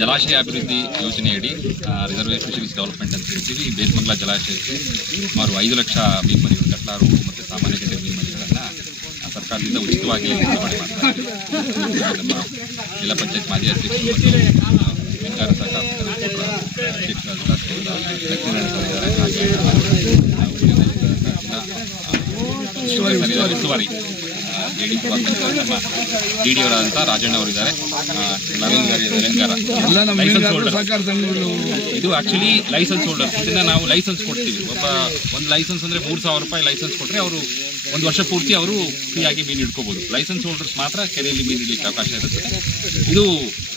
ಜಲಾಶಯ ಅಭಿವೃದ್ಧಿ ಯೋಜನೆಯಡಿ ರಿಸರ್ವೇ ಫಿಶರೀಸ್ ಡೆವಲಪ್ಮೆಂಟ್ ಅಂತ ಹೇಳ್ತೀವಿ. ಈ ಬೇಸ್ಮಂಗ್ಲ ಜಲಾಶಯಕ್ಕೆ ಸುಮಾರು ಐದು ಲಕ್ಷ ಮೀನುಮರಿಗಳು ಕಟ್ಲಾರು ಮತ್ತು ಸಾಮಾನ್ಯ ಜನ ಮೀನುಮರಿಗಳನ್ನು ಸರ್ಕಾರದಿಂದ ಉಚಿತವಾಗಿ ನಿರ್ವಹಣೆ ಮಾಡ್ತಾರೆ. ಜಿಲ್ಲಾ ಪಂಚಾಯತ್ ಮಾಜಿ ಅಧ್ಯಕ್ಷರು ಮತ್ತು ಮೀನುಗಾರ ಸಹಕಾರ ಜಿಲ್ಲಾ ಉಸ್ತುವಾರಿ. ಅಂತ ನಮ್ಮ ಡಿ ಡಿ ಅವರಾದಂಥ ರಾಜಣ್ಣ ಅವರಿದ್ದಾರೆ ನವೀನ್ ಗರಿ ಇದು ಆಕ್ಚುಲಿ ಲೈಸೆನ್ಸ್ ಹೋಲ್ಡರ್ ಇದನ್ನ ನಾವು ಲೈಸೆನ್ಸ್ ಕೊಡ್ತೀವಿ. ಒಬ್ಬ ಒಂದು ಲೈಸೆನ್ಸ್ ಅಂದ್ರೆ ಮೂರು ಸಾವಿರ ರೂಪಾಯಿ ಲೈಸೆನ್ಸ್ ಕೊಟ್ಟರೆ ಅವರು ಒಂದು ವರ್ಷ ಪೂರ್ತಿ ಅವರು ಫ್ರೀಯಾಗಿ ಮೀನು ಹಿಡ್ಕೋಬಹುದು ಲೈಸೆನ್ಸ್ ಹೋಲ್ಡರ್ಸ್ ಮಾತ್ರ ಕೆರೆಯಲ್ಲಿ ಮೀನು ಹಿಡಿಲಿಕ್ಕೆ ಅವಕಾಶ ಇರುತ್ತೆ. ಇದು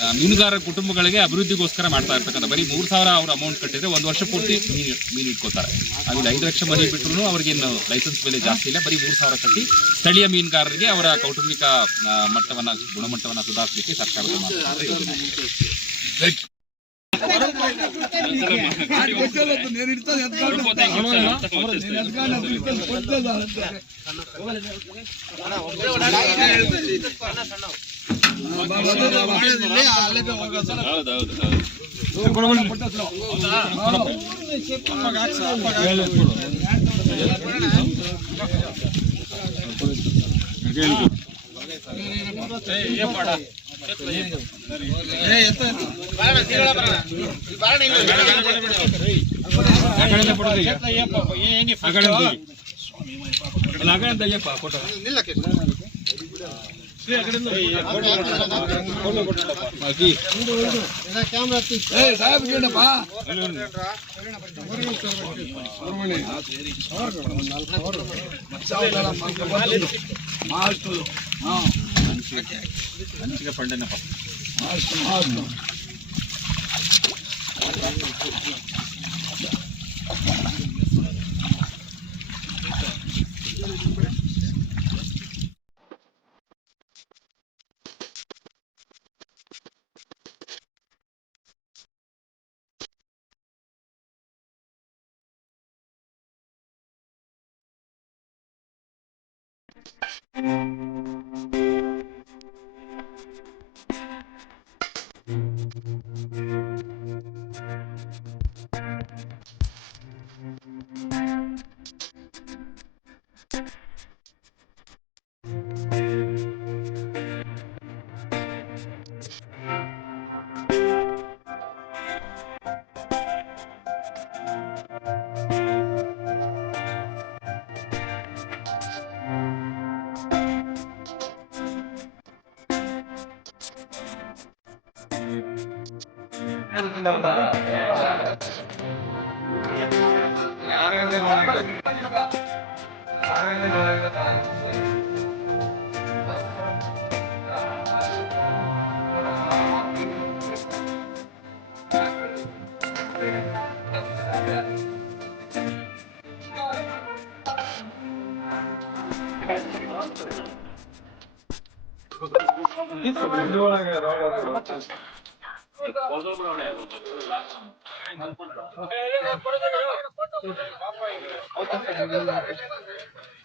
ಆ, ಮೀನುಗಾರ ಕುಟುಂಬಗಳಿಗೆ ಅಭಿವೃದ್ಧಿಗೋಸ್ಕರ ಮಾಡ್ತಾ ಇರ್ತಕ್ಕಂಥ ಬರೀ ಮೂರು ಸಾವಿರ ಅವ್ರ ಅಮೌಂಟ್ ಕಟ್ಟಿದ್ರೆ ಒಂದು ವರ್ಷ ಪೂರ್ತಿ ಮೀನು ಮೀನು ಇಟ್ಕೋತಾರೆ ಅಲ್ಲಿ ಐದು ಲಕ್ಷ ಮನೆ ಬಿಟ್ಟರು ಅವ್ರಿಗೇನು ಲೈಸೆನ್ಸ್ ಬೆಲೆ ಜಾಸ್ತಿ ಇಲ್ಲ. ಬರೀ ಮೂರು ಸಾವಿರ ಕಟ್ಟಿ ಸ್ಥಳೀಯ ಮೀನುಗಾರರಿಗೆ ಅವರ ಕೌಟುಂಬಿಕ ಮಟ್ಟವನ್ನು ಗುಣಮಟ್ಟವನ್ನು ಸುಧಾರಿಸಲಿಕ್ಕೆ ಸರ್ಕಾರದ అక్కడ అక్కడ అయ్యప్ప ఫోటో మార్చు మంచిగా పండినప్ప మార్చు మార్చు Thank you. 정도 된나 보다. Isso, não é, não é, não é. ¿Qué pasó, bro? ¿Qué pasó? ¿Qué pasó? ¿Qué pasó? ¿Qué.